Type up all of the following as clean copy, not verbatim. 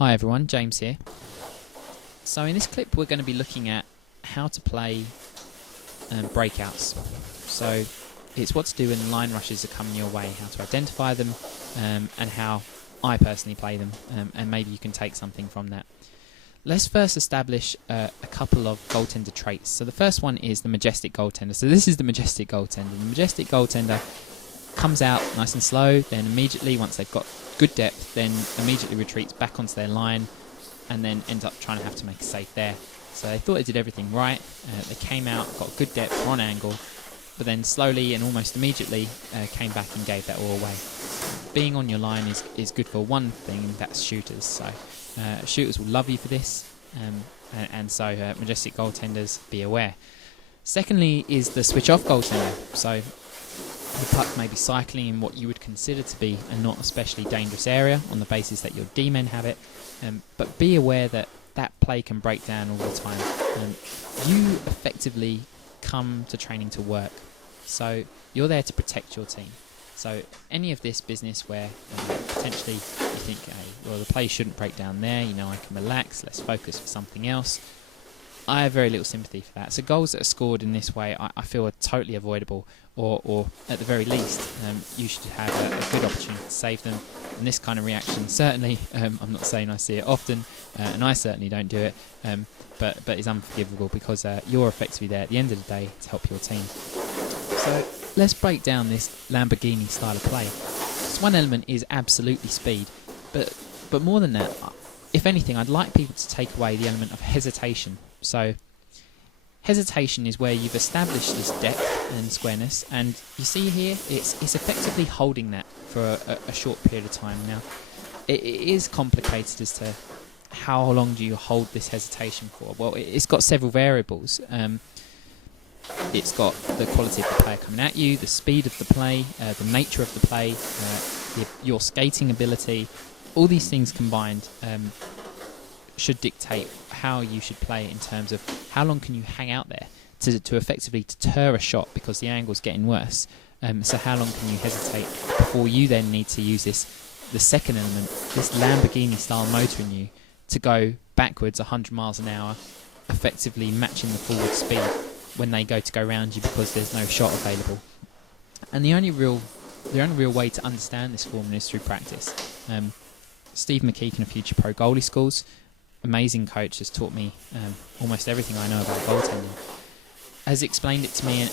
Hi everyone, James here. So in this clip we're going to be looking at how to play breakouts. So it's what to do when line rushes are coming your way, how to identify them, and how I personally play them, and maybe you can take something from that. Let's first establish a couple of goaltender traits. So the first one is the majestic goaltender. So this is the majestic goaltender. The majestic goaltender comes out nice and slow, then immediately, once they've got good depth, then immediately retreats back onto their line and then ends up trying to have to make a save there. So they thought they did everything right. They came out, got good depth, on angle, but then slowly and almost immediately came back and gave that all away. Being on your line is good for one thing, and that's shooters. So shooters will love you for this, and so majestic goaltenders, be aware. Secondly is the switch off goaltender. So the puck may be cycling in what you would consider to be a not especially dangerous area on the basis that your D-men have it, but be aware that that play can break down all the time. You effectively come to training to work, so you're there to protect your team. So any of this business where potentially you think, hey, well, the play shouldn't break down there, you know, I can relax, let's focus for something else, I have very little sympathy for that. So goals that are scored in this way I feel are totally avoidable, or at the very least you should have a good opportunity to save them. And this kind of reaction, certainly, I'm not saying I see it often, and I certainly don't do it, but is unforgivable because you're effectively there at the end of the day to help your team. So let's break down this Lamborghini style of play. So one element is absolutely speed, but more than that, if anything, I'd like people to take away the element of hesitation. So hesitation is where you've established this depth and squareness, and you see here it's effectively holding that for a short period of time. Now it is complicated as to how long do you hold this hesitation for. Well, it's got several variables. It's got the quality of the player coming at you, the speed of the play, the nature of the play, your skating ability. All these things combined should dictate how you should play in terms of how long can you hang out there to effectively deter a shot because the angle's getting worse. So how long can you hesitate before you then need to use the second element, this Lamborghini style motor in you, to go backwards 100 miles an hour, effectively matching the forward speed when they go round you because there's no shot available. And the only real way to understand this formula is through practice. Steve McKeegan of Future Pro Goalie Schools, amazing coach, has taught me almost everything I know about goaltending, has explained it to me,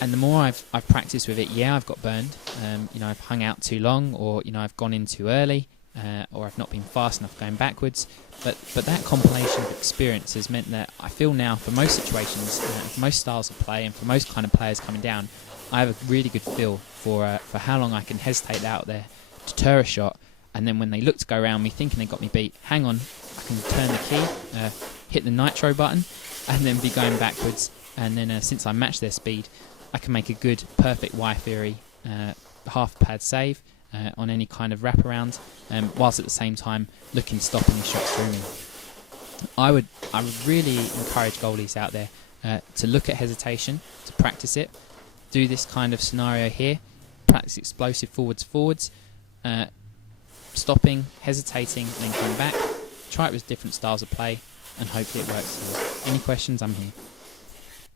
and the more I've practiced with it, I've got burned. I've hung out too long, or I've gone in too early, or I've not been fast enough going backwards. But that compilation of experience has meant that I feel now, for most situations, for most styles of play, and for most kind of players coming down, I have a really good feel for how long I can hesitate out there, deter a shot, and then when they look to go around me thinking they got me beat, hang on, I can turn the key, hit the nitro button, and then be going backwards. And then since I match their speed, I can make a good, perfect Y-theory half pad save on any kind of wraparound, whilst at the same time looking to stop any shots through me. I would really encourage goalies out there to look at hesitation, to practice it, do this kind of scenario here, practice explosive forwards, stopping, hesitating, then coming back. Try it with different styles of play, and hopefully it works for you. Any questions? I'm here.